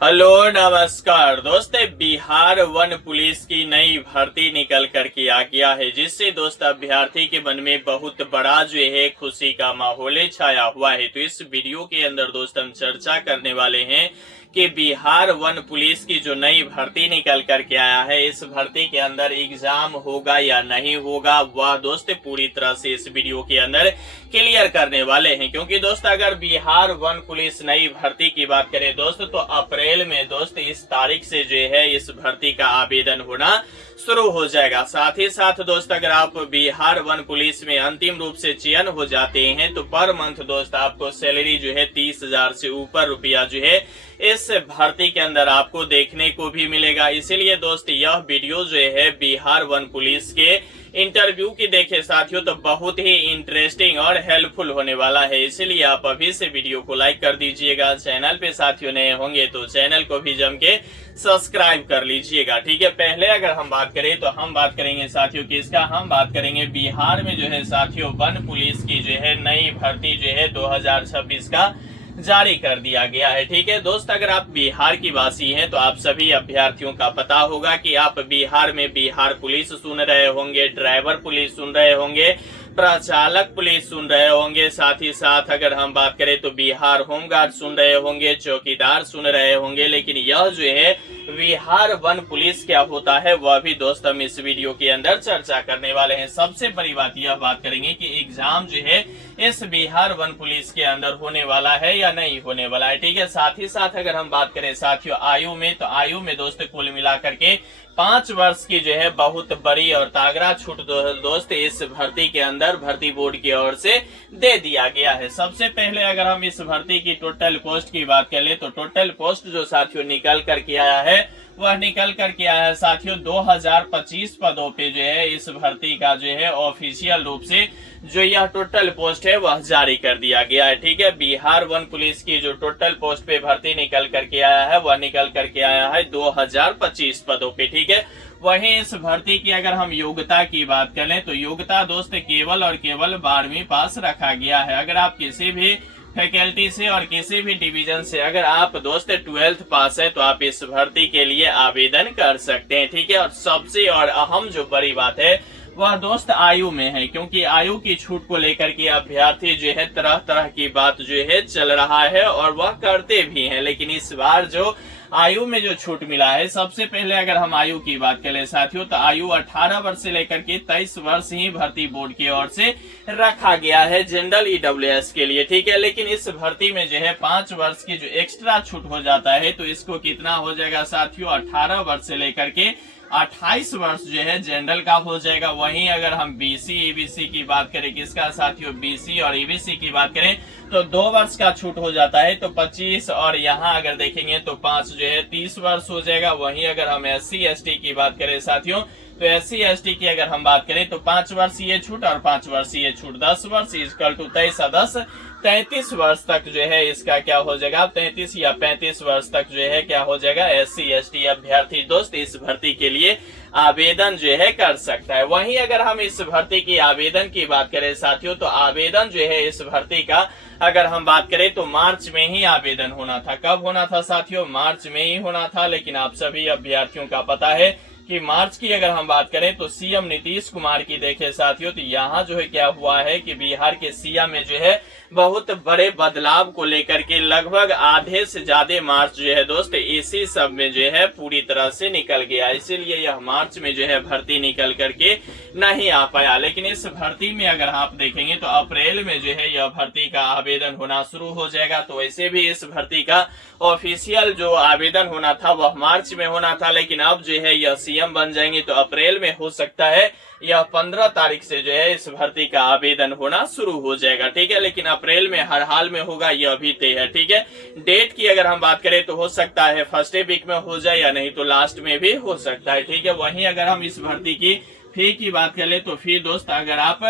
Hello नमस्कार दोस्त, Bihar one police की नई भर्ती निकल कर के आ गया है, जिससे दोस्त अभ्यर्थी के मन में बहुत बड़ा जो है खुशी का माहौल छाया हुआ है। तो इस वीडियो के अंदर दोस्त हम चर्चा करने वाले हैं कि बिहार वन पुलिस की जो नई भर्ती निकल कर के आया है, इस भर्ती के अंदर एग्जाम होगा या नहीं होगा, वह दोस्त पूरी तरह से इस वीडियो के अंदर क्लियर करने वाले हैं। क्योंकि दोस्त अगर बिहार वन पुलिस नई भर्ती की बात करें दोस्त, तो अप्रैल में दोस्त इस तारीख से जो है इस भर्ती का आवेदन होना शुरू हो जाएगा। साथ ही साथ दोस्त अगर आप बिहार वन पुलिस में अंतिम रूप से चयन हो जाते हैं तो पर मंथ दोस्त आपको सैलरी जो है 30,000 से ऊपर रुपया जो है इस भर्ती के अंदर आपको देखने को भी मिलेगा। इसीलिए दोस्त यह वीडियो जो है बिहार वन पुलिस के इंटरव्यू की देखे साथियों तो बहुत ही इंटरेस्टिंग और हेल्पफुल होने वाला है। इसीलिए आप अभी से वीडियो को लाइक कर दीजिएगा। चैनल पे साथियों नए होंगे तो चैनल को भी जम के सब्सक्राइब कर लीजिएगा। ठीक है, पहले अगर हम बात करें तो हम बात करेंगे साथियों किसका, हम बात करेंगे बिहार में जो है साथियों वन पुलिस की जो है नई भर्ती जो है 2026 का जारी कर दिया गया है। ठीक है दोस्त, अगर आप बिहार की वासी हैं तो आप सभी अभ्यर्थियों का पता होगा कि आप बिहार में बिहार पुलिस सुन रहे होंगे, ड्राइवर पुलिस सुन रहे होंगे, प्रचालक पुलिस सुन रहे होंगे, साथ ही साथ अगर हम बात करें तो बिहार होमगार्ड सुन रहे होंगे, चौकीदार सुन रहे होंगे। लेकिन यह जो है बिहार वन पुलिस क्या होता है वह भी दोस्त हम इस वीडियो के अंदर चर्चा करने वाले हैं। सबसे बड़ी बात यह बात करेंगे कि एग्जाम जो है इस बिहार वन पुलिस के अंदर होने वाला है या नहीं होने वाला है। ठीक है, साथ ही साथ अगर हम बात करें साथियों आयु में, तो आयु में दोस्त कुल मिलाकर के 5 वर्ष की जो है बहुत बड़ी और तागड़ा छूट दोस्त इस भर्ती के अंदर भर्ती बोर्ड की ओर से दे दिया गया है। सबसे पहले अगर हम इस भर्ती की टोटल पोस्ट की बात कर ले तो टोटल पोस्ट जो साथियों निकल कर के आया है वह निकल कर के आया है साथियों 2025 पदों पे जो है इस भर्ती का जो है ऑफिशियल रूप से जो यह टोटल पोस्ट है वह जारी कर दिया गया है। ठीक है, बिहार वन पुलिस की जो टोटल पोस्ट पे भर्ती निकल करके आया है वह निकल करके आया है 2025 पदों पे। ठीक है, वहीं इस भर्ती की अगर हम योग्यता की बात करें तो योग्यता दोस्त केवल और केवल 12वीं पास रखा गया है। अगर आप किसी भी फैकल्टी से और किसी भी डिवीजन से अगर आप दोस्त 12th पास है तो आप इस भर्ती के लिए आवेदन कर सकते हैं। ठीक है, और सबसे और अहम जो बड़ी बात है वह दोस्त आयु में है, क्योंकि आयु की छूट को लेकर के अभ्यर्थी जो है तरह तरह की बात जो है चल रहा है और वह करते भी हैं। लेकिन इस बार जो आयु में जो छूट मिला है, सबसे पहले अगर हम आयु की बात करें साथियों तो आयु 18 वर्ष से लेकर के 23 वर्ष ही भर्ती बोर्ड की ओर से रखा गया है जनरल ईडब्ल्यूएस के लिए। ठीक है, लेकिन इस भर्ती में जो है 5 वर्ष की जो एक्स्ट्रा छूट हो जाता है तो इसको कितना हो जाएगा साथियों 18 वर्ष से लेकर के 28 वर्ष जो है जनरल का हो जाएगा। वहीं अगर हम बीसी ईबीसी की बात करें किसका साथियों बीसी और ईबीसी की बात करें तो 2 वर्ष का छूट हो जाता है तो 25 और यहाँ अगर देखेंगे तो 5 जो है 30 वर्ष हो जाएगा। वहीं अगर हम एससी एसटी की बात करें साथियों तो एससी एसटी की अगर हम बात करें तो 5 वर्षीय छूट और 5 वर्षीय छूट 10 वर्ष इक्वल टू 23 10 33 वर्ष तक जो है इसका क्या हो जाएगा 33 या 35 वर्ष तक जो है क्या हो जाएगा एससी एसटी अभ्यर्थी दोस्त इस भर्ती के लिए आवेदन जो है कर सकता है। वहीं अगर हम इस भर्ती की आवेदन की बात करें साथियों तो आवेदन जो है इस भर्ती का अगर हम बात करें तो मार्च में ही आवेदन होना था। कब होना था साथियों? मार्च में ही होना था। लेकिन आप सभी अभ्यर्थियों का पता है कि मार्च की अगर हम बात करें तो सीएम नीतीश कुमार की देखे साथियों तो यहाँ जो है क्या हुआ है कि बिहार के सीएम में जो है बहुत बड़े बदलाव को लेकर के लगभग आधे से ज्यादा मार्च जो है दोस्त इसी सब में जो है पूरी तरह से निकल गया। इसीलिए यह मार्च में जो है भर्ती निकल करके नहीं आ पाया। लेकिन इस भर्ती में अगर आप देखेंगे तो अप्रैल में जो है यह भर्ती का आवेदन होना शुरू हो जाएगा। तो वैसे भी इस भर्ती का ऑफिशियल जो आवेदन होना था वह मार्च में होना था, लेकिन अब जो है यह सीएम बन जाएंगे तो अप्रैल में हो सकता है यह 15 तारीख से जो है इस भर्ती का आवेदन होना शुरू हो जाएगा। ठीक है, लेकिन अप्रैल में हर हाल में होगा यह भी तय है। ठीक है, डेट की अगर हम बात करें तो हो सकता है फर्स्ट वीक में हो जाए या नहीं तो लास्ट में भी हो सकता है। ठीक है, वहीं अगर हम इस भर्ती की फी की बात करें तो फी दोस्त अगर आप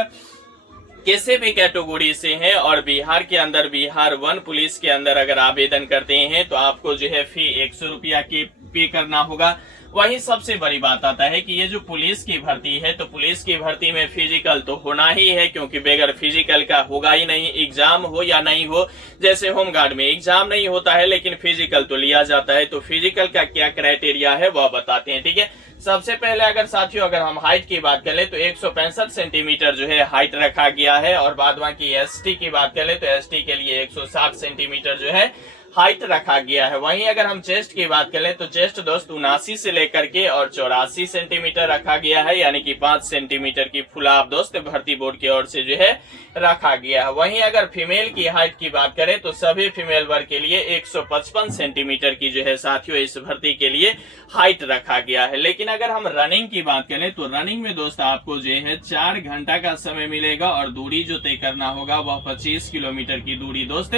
किसी भी कैटेगरी से हैं और बिहार के अंदर बिहार वन पुलिस के अंदर अगर आवेदन करते हैं तो आपको जो है फी 100 रुपया की पे करना होगा। वही सबसे बड़ी बात आता है कि ये जो पुलिस की भर्ती है, तो पुलिस की भर्ती में फिजिकल तो होना ही है, क्योंकि बगैर फिजिकल का होगा ही नहीं। एग्जाम हो या नहीं हो, जैसे होमगार्ड में एग्जाम नहीं होता है लेकिन फिजिकल तो लिया जाता है। तो फिजिकल का क्या क्राइटेरिया है वह बताते हैं, ठीक है। सबसे पहले अगर साथियों अगर हम हाइट की बात करें तो 165 सेंटीमीटर जो है हाइट रखा गया है, और बाद बाकी एसटी की बात करें तो एसटी के लिए 160 सेंटीमीटर जो है हाइट रखा गया है। वहीं अगर हम चेस्ट की बात करें तो चेस्ट दोस्त 79 से लेकर के और 84 सेंटीमीटर रखा गया है, यानी कि 5 सेंटीमीटर की फुलाव दोस्त भर्ती बोर्ड की ओर से जो है रखा गया है। वहीं अगर फीमेल की हाइट की बात करें तो सभी फीमेल वर्ग के लिए 155 सेंटीमीटर की जो है साथियों इस भर्ती के लिए हाइट रखा गया है। लेकिन अगर हम रनिंग की बात करें तो रनिंग में दोस्त आपको जो है 4 घंटा का समय मिलेगा, और दूरी जो तय करना होगा वह 25 किलोमीटर की दूरी दोस्त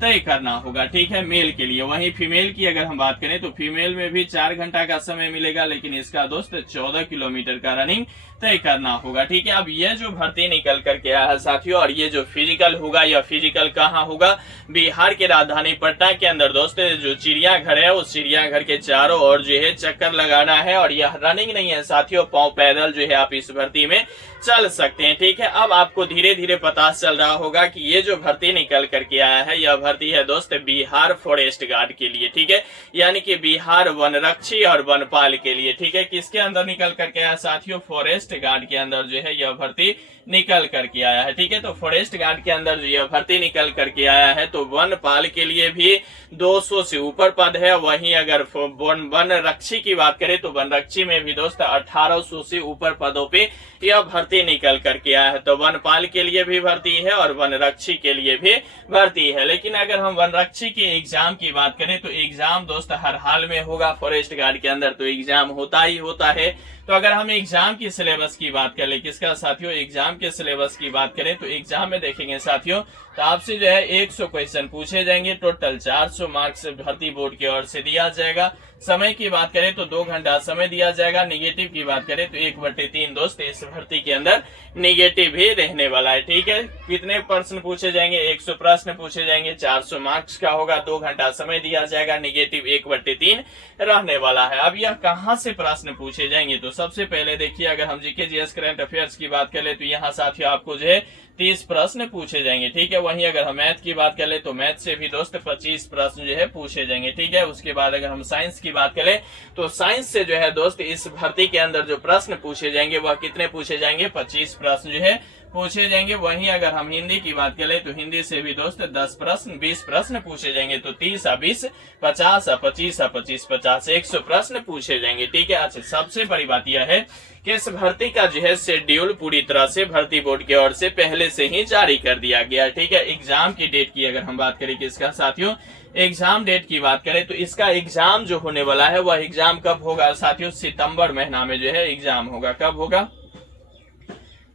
तय करना होगा, ठीक है, मेल के लिए। वहीं फीमेल की अगर हम बात करें तो फीमेल में भी 4 घंटा का समय मिलेगा, लेकिन इसका दोस्त 14 किलोमीटर का रनिंग तय करना होगा, ठीक है। अब ये जो भर्ती निकल करके आया है साथियों, और ये जो फिजिकल होगा, यह फिजिकल कहाँ होगा? बिहार के राजधानी पटना के अंदर दोस्त जो चिड़ियाघर है उस चिड़ियाघर के चारों ओर जो है चक्कर लगाना है, और यह रनिंग नहीं है साथियों, पांव पैदल जो है आप इस भर्ती में चल सकते हैं, ठीक है। अब आपको धीरे धीरे पता चल रहा होगा कि ये जो भर्ती निकल करके आया है यह भर्ती है दोस्त बिहार फॉरेस्ट गार्ड के लिए, ठीक है, यानी कि बिहार वनरक्षी और वनपाल के लिए, ठीक है। किसके अंदर निकल करके आया साथियों? फॉरेस्ट गार्ड के अंदर जो है यह भर्ती निकल करके आया है, ठीक है। तो फॉरेस्ट गार्ड के अंदर जो यह भर्ती निकल करके आया है, तो वनपाल के लिए भी 200 से ऊपर पद है। वहीं अगर वन रक्षी की बात करें तो वन रक्षी में भी दोस्त 1800 से ऊपर पदों पे यह भर्ती निकल करके आया है। तो वनपाल के लिए भी भर्ती है और वन रक्षी के लिए भी भर्ती है। लेकिन अगर हम वन रक्षी के एग्जाम की बात करें तो एग्जाम दोस्त हर हाल में होगा फॉरेस्ट गार्ड के अंदर, तो एग्जाम होता ही होता है। तो अगर हम एग्जाम की सिलेबस की बात करें, किसका साथियों? एग्जाम के सिलेबस की बात करें तो एग्जाम में देखेंगे साथियों तो आपसे जो है 100 क्वेश्चन पूछे जाएंगे, टोटल 400 मार्क्स भर्ती बोर्ड की ओर से दिया जाएगा। समय की बात करें तो 2 घंटा समय दिया जाएगा। निगेटिव की बात करें तो 1/3 दोस्त इस भर्ती के अंदर निगेटिव भी रहने वाला है, ठीक है। कितने प्रश्न पूछे जाएंगे? 100 प्रश्न पूछे जाएंगे, 400 मार्क्स का होगा, 2 घंटा समय दिया जाएगा, निगेटिव 1/3 रहने वाला है। अब यह कहां से प्रश्न पूछे जाएंगे? तो सबसे पहले देखिए अगर हम जीके जीएस करंट अफेयर्स की बात करें तो यहाँ साथियों आपको जो है 30 प्रश्न पूछे जाएंगे, ठीक है। वहीं अगर हम मैथ की बात करें तो मैथ से भी दोस्त 25 प्रश्न जो है पूछे जाएंगे, ठीक है। उसके बाद अगर हम साइंस की बात करें तो साइंस से जो है दोस्त इस भर्ती के अंदर जो प्रश्न पूछे जाएंगे वह कितने पूछे जाएंगे? 25 प्रश्न जो है पूछे जाएंगे। वहीं अगर हम हिंदी की बात करें तो हिंदी से भी दोस्त 10 प्रश्न 20 प्रश्न पूछे जाएंगे। तो 30 और 20 50 और 25 और 25 50 100 प्रश्न पूछे जाएंगे, ठीक है। अच्छा, सबसे बड़ी बात यह है कि इस भर्ती का जो है शेड्यूल पूरी तरह से भर्ती बोर्ड की ओर से पहले से ही जारी कर दिया गया, ठीक है। एग्जाम की डेट की अगर हम बात करें कि इसका साथियों एग्जाम डेट की बात करें तो इसका एग्जाम जो होने वाला है वह एग्जाम कब होगा साथियों? सितंबर महीना में जो है एग्जाम होगा। कब होगा?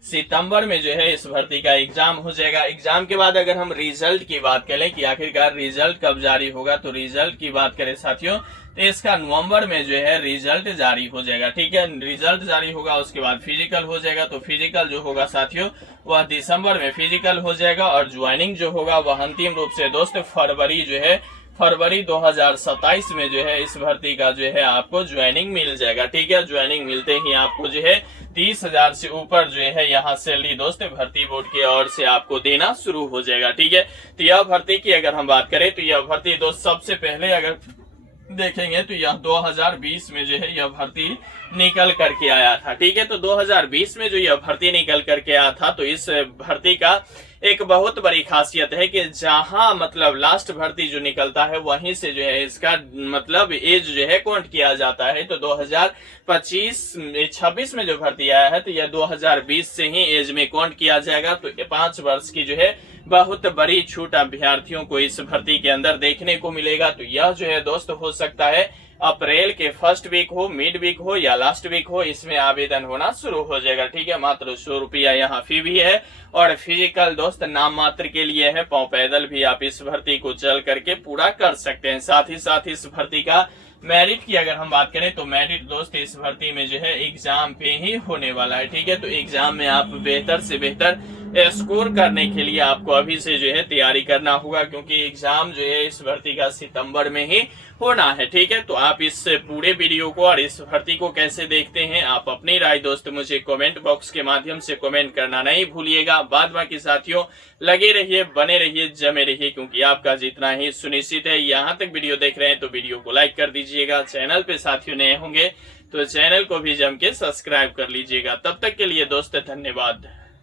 सितंबर में जो है इस भर्ती का एग्जाम हो जाएगा। एग्जाम के बाद अगर हम रिजल्ट की बात करें कि आखिरकार रिजल्ट कब जारी होगा, तो रिजल्ट की बात करें साथियों तो इसका नवंबर में जो है रिजल्ट जारी हो जाएगा, ठीक है। रिजल्ट जारी होगा, उसके बाद फिजिकल हो जाएगा। तो फिजिकल जो होगा साथियों वह दिसंबर में फिजिकल हो जाएगा, और ज्वाइनिंग जो होगा वह अंतिम रूप से दोस्त फरवरी 2027 में जो है इस भर्ती का जो है आपको ज्वाइनिंग मिल जाएगा, ठीक है। ज्वाइनिंग मिलते ही आपको जो है 30,000 से ऊपर जो है यहाँ सैलरी दोस्त भर्ती बोर्ड की ओर से आपको देना शुरू हो जाएगा, ठीक है। तो यह भर्ती की अगर हम बात करें तो यह भर्ती दोस्त सबसे पहले अगर देखेंगे तो यह 2020 में जो है यह भर्ती निकल करके आया था, ठीक है। तो 2020 में जो यह भर्ती निकल करके आया था, तो इस भर्ती का एक बहुत बड़ी खासियत है कि जहां मतलब लास्ट भर्ती जो निकलता है वहीं से जो है इसका मतलब एज जो है काउंट किया जाता है। तो 2026 में जो भर्ती आया है तो यह 2020 से ही एज में काउंट किया जाएगा। तो 5 वर्ष की जो है बहुत बड़ी छूट अभ्यर्थियों को इस भर्ती के अंदर देखने को मिलेगा। तो यह जो है दोस्त हो सकता है अप्रैल के फर्स्ट वीक हो, मिड वीक हो या लास्ट वीक हो, इसमें आवेदन होना शुरू हो जाएगा, ठीक है। मात्र 100 रुपया यहाँ फी भी है, और फिजिकल दोस्त नाम मात्र के लिए है। पांव पैदल भी आप इस भर्ती को चल करके पूरा कर सकते हैं। साथ ही इस भर्ती का मेरिट की अगर हम बात करें तो मेरिट दोस्त इस भर्ती में जो है एग्जाम पे ही होने वाला है, ठीक है। तो एग्जाम में आप बेहतर से बेहतर स्कोर करने के लिए आपको अभी से जो है तैयारी करना होगा, क्योंकि एग्जाम जो है इस भर्ती का सितंबर में ही होना है। ठीक है, तो आप इस पूरे वीडियो को और इस भर्ती को कैसे देखते हैं, आप अपनी राय दोस्त मुझे कमेंट बॉक्स के माध्यम से कमेंट करना नहीं भूलिएगा। बाद बाकी साथियों लगे रहिए, बने रहिए, जमे रहिए, क्योंकि आपका जितना ही सुनिश्चित है। यहाँ तक वीडियो देख रहे हैं तो वीडियो को लाइक कर दीजिएगा। चैनल पे साथियों नए होंगे तो चैनल को भी जम के सब्सक्राइब कर लीजिएगा। तब तक के लिए दोस्त धन्यवाद।